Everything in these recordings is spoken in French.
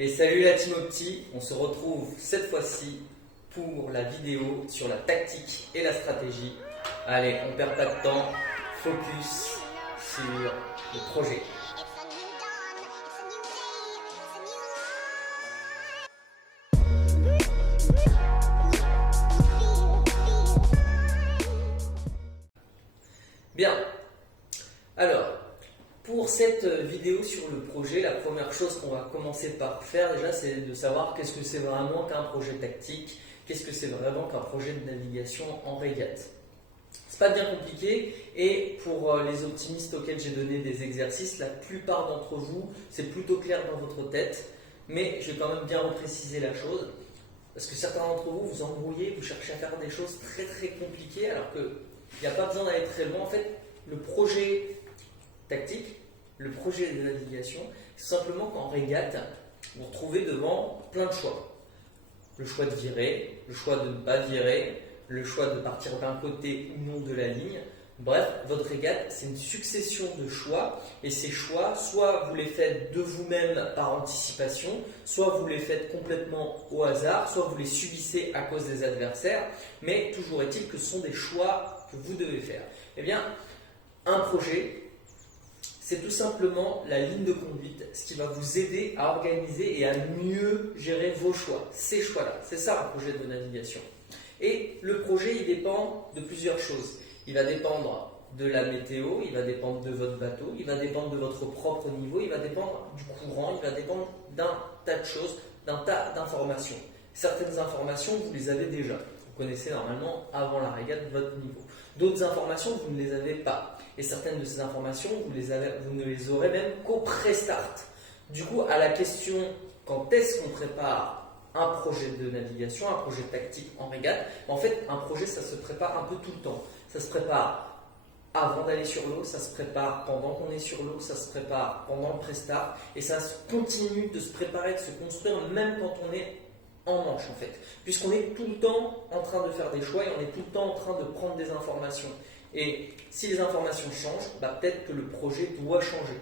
Et salut la team Opti, on se retrouve cette fois-ci pour la vidéo sur la tactique et la stratégie. Allez, on perd pas de temps, focus sur le projet. Bien, alors pour cette vidéo sur le projet, la première chose qu'on va commencer par faire déjà, c'est de savoir qu'est-ce que c'est vraiment qu'un projet tactique, qu'est-ce que c'est vraiment qu'un projet de navigation en régate. C'est pas bien compliqué et pour les optimistes auxquels j'ai donné des exercices, la plupart d'entre vous, c'est plutôt clair dans votre tête, mais je vais quand même bien repréciser la chose parce que certains d'entre vous vous embrouillez, vous cherchez à faire des choses très très compliquées alors qu'il n'y a pas besoin d'aller très loin. En fait, le projet tactique, le projet de navigation, c'est simplement qu'en régate, vous vous retrouvez devant plein de choix. Le choix de virer, le choix de ne pas virer, le choix de partir d'un côté ou non de la ligne. Bref, votre régate, c'est une succession de choix et ces choix, soit vous les faites de vous-même par anticipation, soit vous les faites complètement au hasard, soit vous les subissez à cause des adversaires, mais toujours est-il que ce sont des choix que vous devez faire. Eh bien, un projet, c'est tout simplement la ligne de conduite, ce qui va vous aider à organiser et à mieux gérer vos choix, ces choix-là. C'est ça un projet de navigation. Et le projet, il dépend de plusieurs choses. Il va dépendre de la météo, il va dépendre de votre bateau, il va dépendre de votre propre niveau, il va dépendre du courant, il va dépendre d'un tas de choses, d'un tas d'informations. Certaines informations, vous les avez déjà. Vous connaissez normalement avant la régate votre niveau. D'autres informations, vous ne les avez pas. Et certaines de ces informations, vous ne les aurez même qu'au pré-start. Du coup, à la question quand est-ce qu'on prépare un projet de navigation, un projet tactique en régate, en fait, un projet, ça se prépare un peu tout le temps. Ça se prépare avant d'aller sur l'eau, ça se prépare pendant qu'on est sur l'eau, ça se prépare pendant le pré-start, et ça continue de se préparer, de se construire, même quand on est en manche en fait, puisqu'on est tout le temps en train de faire des choix et on est tout le temps en train de prendre des informations. Et si les informations changent, peut-être que le projet doit changer.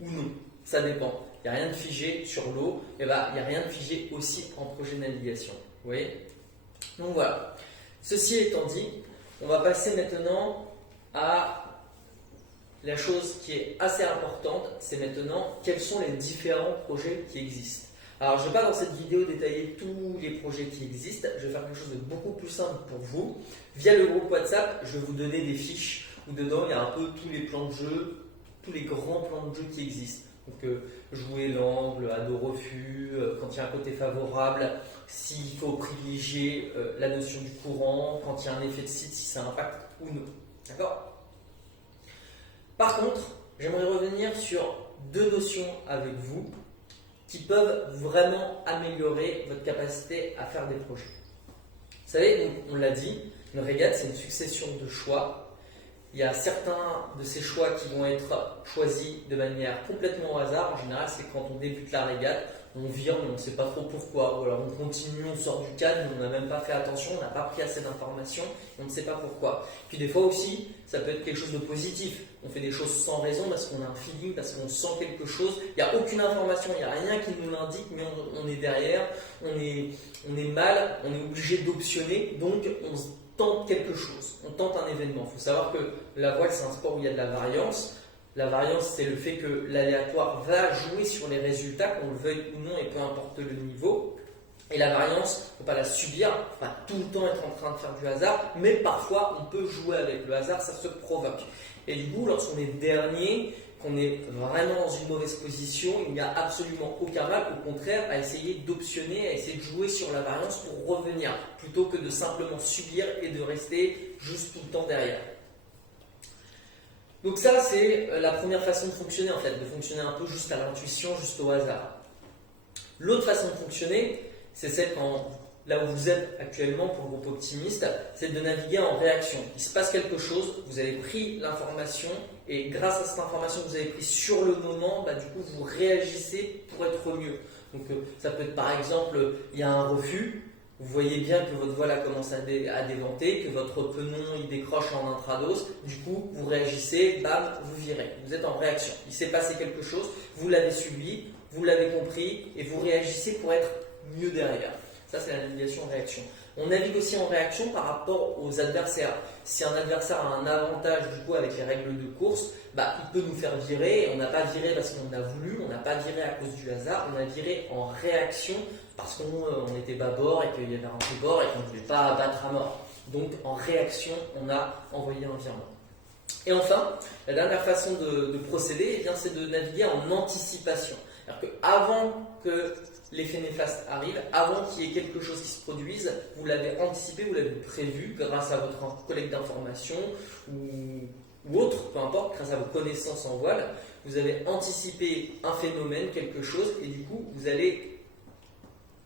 Ou non, ça dépend. Il n'y a rien de figé sur l'eau, et il n'y a rien de figé aussi en projet de navigation. Vous voyez ? Donc voilà. Ceci étant dit, on va passer maintenant à la chose qui est assez importante, c'est maintenant quels sont les différents projets qui existent. Alors, je ne vais pas dans cette vidéo détailler tous les projets qui existent, je vais faire quelque chose de beaucoup plus simple pour vous. Via le groupe WhatsApp, je vais vous donner des fiches où dedans il y a un peu tous les plans de jeu, tous les grands plans de jeu qui existent. Donc, jouer l'angle, à dos refus, quand il y a un côté favorable, s'il faut privilégier la notion du courant, quand il y a un effet de site, si ça impacte ou non. D'accord ? Par contre, j'aimerais revenir sur deux notions avec vous qui peuvent vraiment améliorer votre capacité à faire des projets. Vous savez, on l'a dit, une régate, c'est une succession de choix. Il y a certains de ces choix qui vont être choisis de manière complètement au hasard. En général, c'est quand on débute la régate, on vire, mais on ne sait pas trop pourquoi. Ou alors on continue, on sort du cadre, mais on n'a même pas fait attention, on n'a pas pris assez d'informations, on ne sait pas pourquoi. Puis des fois aussi, ça peut être quelque chose de positif. On fait des choses sans raison parce qu'on a un feeling, parce qu'on sent quelque chose. Il n'y a aucune information, il n'y a rien qui nous l'indique, mais on est derrière, on est mal, on est obligé d'optionner, donc on tente quelque chose, on tente un événement. Il faut savoir que la voile, c'est un sport où il y a de la variance. La variance, c'est le fait que l'aléatoire va jouer sur les résultats, qu'on le veuille ou non, et peu importe le niveau. Et la variance, il ne faut pas la subir, il ne faut pas tout le temps être en train de faire du hasard, mais parfois on peut jouer avec le hasard, ça se provoque. Et du coup, lorsqu'on est dernier, qu'on est vraiment dans une mauvaise position, il n'y a absolument aucun mal, au contraire, à essayer d'optionner, à essayer de jouer sur la variance pour revenir, plutôt que de simplement subir et de rester juste tout le temps derrière. Donc ça, c'est la première façon de fonctionner en fait, de fonctionner un peu juste à l'intuition, juste au hasard. L'autre façon de fonctionner, c'est celle là où vous êtes actuellement pour le groupe optimiste, c'est de naviguer en réaction. Il se passe quelque chose, vous avez pris l'information et grâce à cette information que vous avez prise sur le moment, du coup vous réagissez pour être mieux. Donc ça peut être par exemple, il y a un refus, vous voyez bien que votre voile a commencé à déventer, que votre penon il décroche en intrados, du coup vous réagissez, bam, vous virez. Vous êtes en réaction. Il s'est passé quelque chose, vous l'avez subi, vous l'avez compris et vous réagissez pour être mieux derrière. Ça, c'est la navigation en réaction. On navigue aussi en réaction par rapport aux adversaires. Si un adversaire a un avantage du coup avec les règles de course, il peut nous faire virer. Et on n'a pas viré parce qu'on a voulu, on n'a pas viré à cause du hasard, on a viré en réaction parce qu'on était bâbord et qu'il y avait un tribord et qu'on ne voulait pas battre à mort. Donc en réaction, on a envoyé un virement. Et enfin, la dernière façon de procéder, c'est de naviguer en anticipation. C'est-à-dire qu'avant que l'effet néfaste arrive, avant qu'il y ait quelque chose qui se produise, vous l'avez anticipé, vous l'avez prévu grâce à votre collecte d'informations ou autre, peu importe, grâce à vos connaissances en voile, vous avez anticipé un phénomène, quelque chose, et du coup, vous allez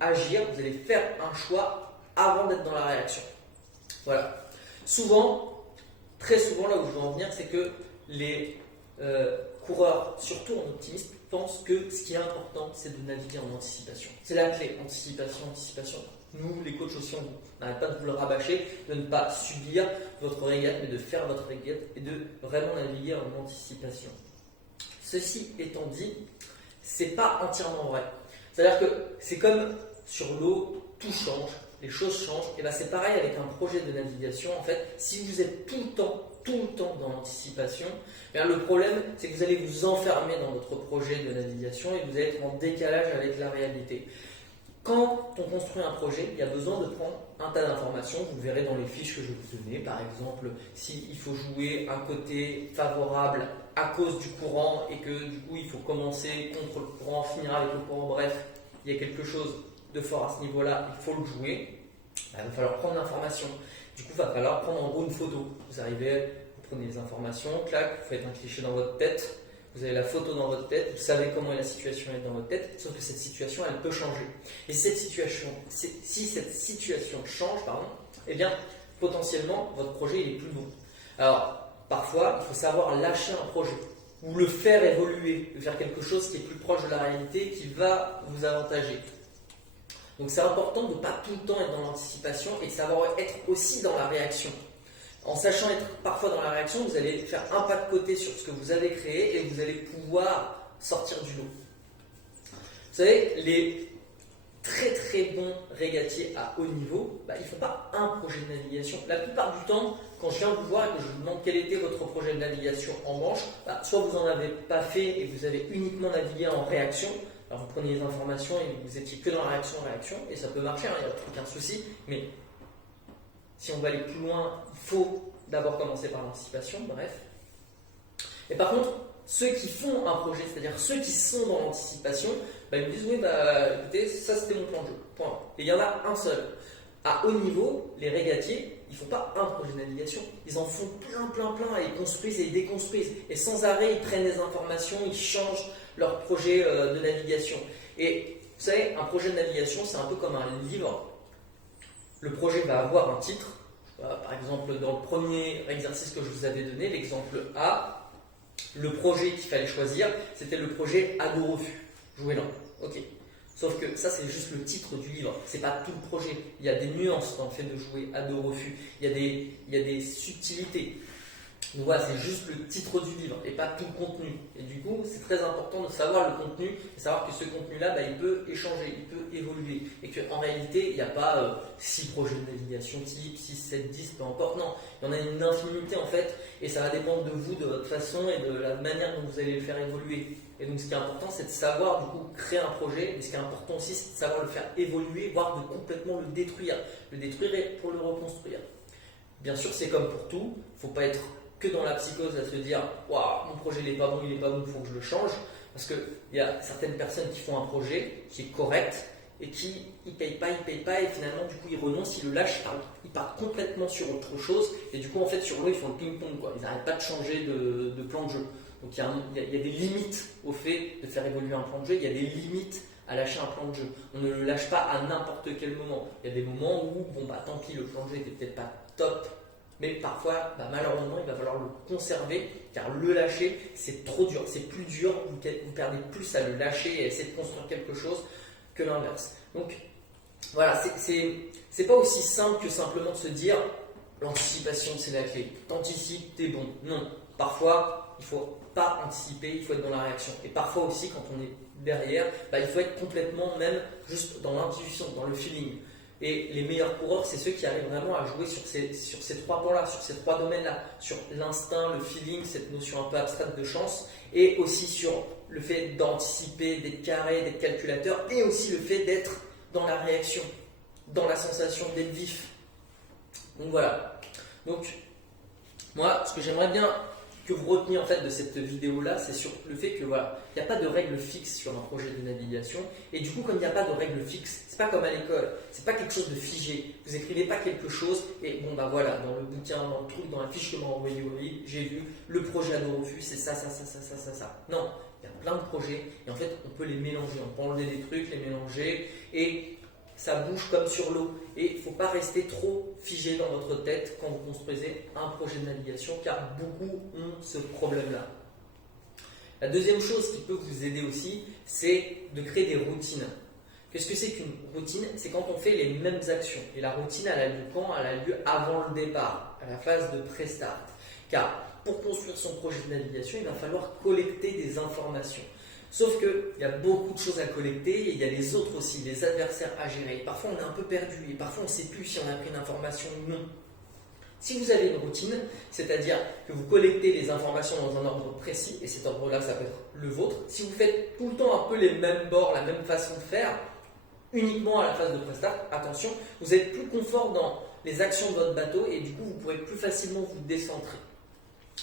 agir, vous allez faire un choix avant d'être dans la réaction. Voilà. Souvent, très souvent, là où je veux en venir, c'est que les coureurs, surtout en optimiste, pensent que ce qui est important, c'est de naviguer en anticipation. C'est la clé, anticipation, anticipation. Nous, les coachs aussi, on n'arrête pas de vous le rabâcher, de ne pas subir votre régate, mais de faire votre régate et de vraiment naviguer en anticipation. Ceci étant dit, c'est pas entièrement vrai. C'est-à-dire que c'est comme sur l'eau, tout change, les choses changent. Et c'est pareil avec un projet de navigation. En fait, si vous êtes tout le temps dans l'anticipation, le problème, c'est que vous allez vous enfermer dans votre projet de navigation et vous allez être en décalage avec la réalité. Quand on construit un projet, il y a besoin de prendre un tas d'informations. Vous le verrez dans les fiches que je vais vous donner. Par exemple, s'il faut jouer un côté favorable à cause du courant et que du coup il faut commencer contre le courant, finir avec le courant, bref, il y a quelque chose de fort à ce niveau-là, il faut le jouer. Il va falloir prendre l'information. Du coup, il va falloir prendre en gros une photo. Vous arrivez, vous prenez les informations, clac, vous faites un cliché dans votre tête. Vous avez la photo dans votre tête, vous savez comment la situation est dans votre tête, sauf que cette situation, elle peut changer. Et si cette situation change, potentiellement, votre projet il est plus bon. Alors, parfois, il faut savoir lâcher un projet ou le faire évoluer, faire quelque chose qui est plus proche de la réalité, qui va vous avantager. Donc, c'est important de ne pas tout le temps être dans l'anticipation et de savoir être aussi dans la réaction. En sachant être parfois dans la réaction, vous allez faire un pas de côté sur ce que vous avez créé et vous allez pouvoir sortir du lot. Vous savez, les très très bons régatiers à haut niveau, ils ne font pas un projet de navigation. La plupart du temps, quand je viens vous voir et que je vous demande quel était votre projet de navigation en manche, soit vous n'en avez pas fait et vous avez uniquement navigué en réaction. Alors vous prenez les informations et vous étiez que dans la réaction, et ça peut marcher, il n'y a aucun souci, mais si on veut aller plus loin, il faut d'abord commencer par l'anticipation, bref. Et par contre, ceux qui font un projet, c'est-à-dire ceux qui sont dans l'anticipation, ils me disent oui, écoutez, ça c'était mon plan de jeu, point. Et il y en a un seul. À haut niveau, les régatiers, ils ne font pas un projet de navigation, ils en font plein, et ils construisent et ils déconstruisent. Et sans arrêt, ils prennent des informations, ils changent leur projet de navigation. Et vous savez, un projet de navigation, c'est un peu comme un livre. Le projet va avoir un titre. Par exemple, dans le premier exercice que je vous avais donné, l'exemple A, le projet qu'il fallait choisir, c'était le projet à dos refus. Jouer lent. Ok. Sauf que ça, c'est juste le titre du livre. C'est pas tout le projet. Il y a des nuances dans le fait de jouer à dos refus. Il y a des subtilités. Donc voilà, c'est juste le titre du livre et pas tout le contenu. Et du coup, c'est très important de savoir le contenu et savoir que ce contenu-là, il peut échanger, il peut évoluer. Et qu'en réalité, il n'y a pas 6 projets de navigation type, 6, 7, 10, peu importe. Non, il y en a une infinité en fait. Et ça va dépendre de vous, de votre façon et de la manière dont vous allez le faire évoluer. Et donc ce qui est important, c'est de savoir du coup créer un projet. Mais ce qui est important aussi, c'est de savoir le faire évoluer, voire de complètement le détruire. Le détruire pour le reconstruire. Bien sûr, c'est comme pour tout. Il ne faut pas être que dans la psychose à se dire waouh, mon projet il est pas bon, il faut que je le change, parce qu'il y a certaines personnes qui font un projet qui est correct et qui ne payent pas et finalement du coup ils renoncent, ils le lâchent, ils partent complètement sur autre chose et du coup en fait sur l'eau ils font le ping-pong, ils n'arrêtent pas de changer de plan de jeu. Donc il y a des limites au fait de faire évoluer un plan de jeu, il y a des limites à lâcher un plan de jeu. On ne le lâche pas à n'importe quel moment. Il y a des moments où tant pis, le plan de jeu n'était peut-être pas top, mais parfois, malheureusement, il va falloir le conserver car le lâcher, c'est trop dur, c'est plus dur, vous perdez plus à le lâcher et à essayer de construire quelque chose que l'inverse. Donc voilà, c'est pas aussi simple que simplement de se dire l'anticipation c'est la clé, t'anticipes, t'es bon. Non, parfois il faut pas anticiper, il faut être dans la réaction. Et parfois aussi, quand on est derrière, bah, il faut être complètement même juste dans l'intuition, dans le feeling. Et les meilleurs coureurs, c'est ceux qui arrivent vraiment à jouer sur ces trois points-là, sur ces trois domaines-là, sur l'instinct, le feeling, cette notion un peu abstraite de chance, et aussi sur le fait d'anticiper, d'être carré, d'être calculateur, et aussi le fait d'être dans la réaction, dans la sensation d'être vif. Donc voilà. Donc moi, ce que j'aimerais bien que vous reteniez en fait de cette vidéo-là, c'est sur le fait que voilà, il n'y a pas de règle fixe sur un projet de navigation. Et du coup, comme il n'y a pas de règle fixe, c'est pas comme à l'école, c'est pas quelque chose de figé. Vous écrivez pas quelque chose et bon bah voilà, dans le bouquin, dans le truc, dans la fiche que m'a envoyé Oli, j'ai vu le projet à nos refus, c'est ça. Non, il y a plein de projets et en fait, on peut les mélanger, on peut enlever des trucs, les mélanger et ça bouge comme sur l'eau et il ne faut pas rester trop figé dans votre tête quand vous construisez un projet de navigation car beaucoup ont ce problème-là. La deuxième chose qui peut vous aider aussi, c'est de créer des routines. Qu'est-ce que c'est qu'une routine? C'est quand on fait les mêmes actions. Et la routine, elle a lieu quand? Elle a lieu avant le départ, à la phase de pré-start. Car pour construire son projet de navigation, il va falloir collecter des informations. Sauf qu'il y a beaucoup de choses à collecter et il y a les autres aussi, les adversaires à gérer. Parfois on est un peu perdu et parfois on ne sait plus si on a pris une information ou non. Si vous avez une routine, c'est-à-dire que vous collectez les informations dans un ordre précis, et cet ordre-là ça peut être le vôtre, si vous faites tout le temps un peu les mêmes bords, la même façon de faire, uniquement à la phase de pré-start, attention, vous êtes plus confort dans les actions de votre bateau et du coup vous pourrez plus facilement vous décentrer.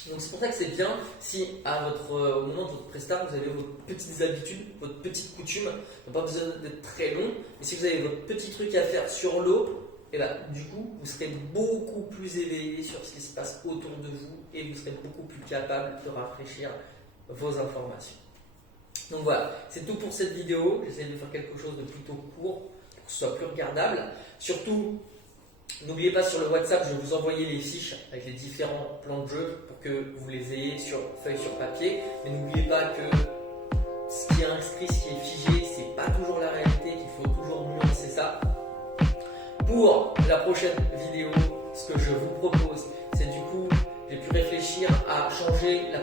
Donc c'est pour ça que c'est bien si au moment de votre pré-start, vous avez vos petites habitudes, votre petite coutume, pas besoin d'être très long, mais si vous avez votre petit truc à faire sur l'eau, et ben, du coup vous serez beaucoup plus éveillé sur ce qui se passe autour de vous et vous serez beaucoup plus capable de rafraîchir vos informations. Donc voilà, c'est tout pour cette vidéo. J'essaie de faire quelque chose de plutôt court pour que ce soit plus regardable. Surtout, n'oubliez pas sur le WhatsApp, je vais vous envoyer les fiches avec les différents plans de jeu pour que vous les ayez sur feuille sur papier. Mais n'oubliez pas que ce qui est inscrit, ce qui est figé, c'est pas toujours la réalité, qu'il faut toujours nuancer ça. Pour la prochaine vidéo, ce que je vous propose, c'est du coup, j'ai pu réfléchir à changer la